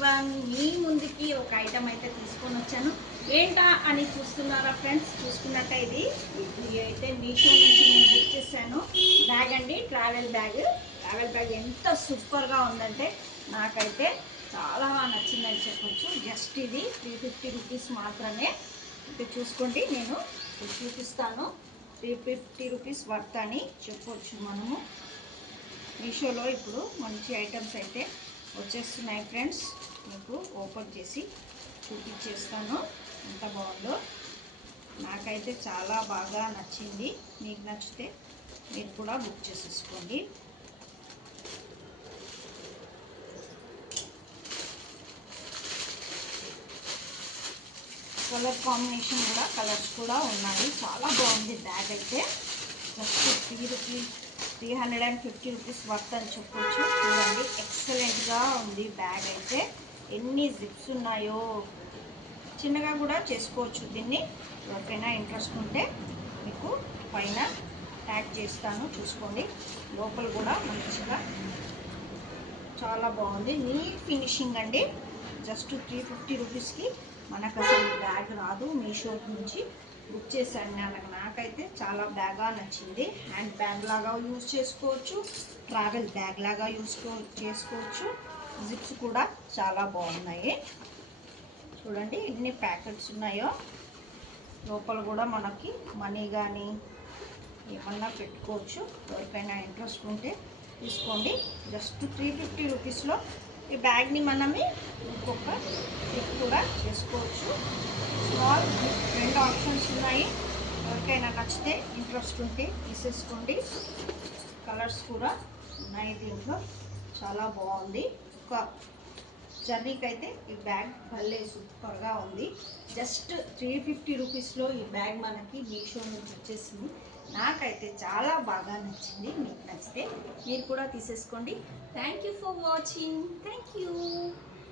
Everyone, మీ ముందుకి ఒక item అయితే తీసుకొని వచ్చాను. ఏంటా అని చూస్తున్నారా ఫ్రెండ్స్? చూసుకున్నట్టే ఇది అయితే మీషో నుంచి నేను బుక్ చేశాను. బ్యాగ్ అండి, ట్రావెల్ బ్యాగ్ ఎంత సూపర్గా ఉందంటే నాకైతే చాలా నచ్చిందని చెప్పొచ్చు. జస్ట్ ఇది 350 రూపీస్ మాత్రమే. ఇక్కడ చూసుకోండి, నేను చూపిస్తాను. 350 రూపీస్ వర్త్ అని చెప్పొచ్చు. మనము మీషోలో ఇప్పుడు మంచి ఐటమ్స్ అయితే వచ్చేస్తున్నాయి ఫ్రెండ్స్. మీకు ఓపెన్ చేసి చూపించేస్తాను ఎంత బాగుందో. నాకైతే చాలా బాగా నచ్చింది. మీకు నచ్చితే మీరు కూడా బుక్ చేసేసుకోండి. కలర్ కాంబినేషన్ కూడా, కలర్స్ కూడా ఉన్నాయి. చాలా బాగుంది బ్యాగ్ అయితే. జస్ట్ 350 రూపీస్ వర్త్ అని చెప్పొచ్చు. చూడండి, ఎక్సలెంట్గా ఉంది బ్యాగ్ అయితే. ఎన్ని జిప్స్ ఉన్నాయో, చిన్నగా కూడా చేసుకోవచ్చు దీన్ని. ఎవరికైనా ఇంట్రెస్ట్ ఉంటే మీకు పైన ట్యాగ్ చేస్తాను, చూసుకోండి. లోపల కూడా మంచిగా చాలా బాగుంది, నీట్ ఫినిషింగ్ అండి. జస్ట్ 350 రూపీస్కి మనకు అసలు బ్యాగ్ రాదు. మీషో నుంచి బుక్ చేశాను. నాకైతే చాలా బాగా నచ్చింది. హ్యాండ్ బ్యాగ్ లాగా యూజ్ చేసుకోవచ్చు, ట్రావెల్ బ్యాగ్ లాగా చేసుకోవచ్చు. జిప్స్ కూడా చాలా బాగున్నాయి. చూడండి ఎన్ని ప్యాకెట్స్ ఉన్నాయో. లోపల కూడా మనకి మనీ కానీ ఏమన్నా పెట్టుకోవచ్చు. ఎవరికైనా ఇంట్రెస్ట్ ఉంటే తీసుకోండి. జస్ట్ 350 రూపీస్లో ఈ బ్యాగ్ని మనమే ఇంకొక గిఫ్ట్ కూడా చేసుకోవచ్చు. స్మాల్ గిఫ్ట్, 2 ఆప్షన్స్ ఉన్నాయి. ఎవరికైనా నచ్చితే ఇంట్రెస్ట్ ఉంటే తీసేసుకోండి. కలర్స్ కూడా ఉన్నాయి దీంట్లో. చాలా బాగుంది. ఒక జర్నీకి అయితే ఈ బ్యాగ్ భలే సూపర్గా ఉంది. జస్ట్ 350 రూపీస్లో ఈ బ్యాగ్ మనకి మీషో నుంచి వచ్చేసింది. నాకైతే చాలా బాగా నచ్చింది. మీకు నచ్చితే మీరు కూడా తీసేసుకోండి. Thank you for watching. Thank you.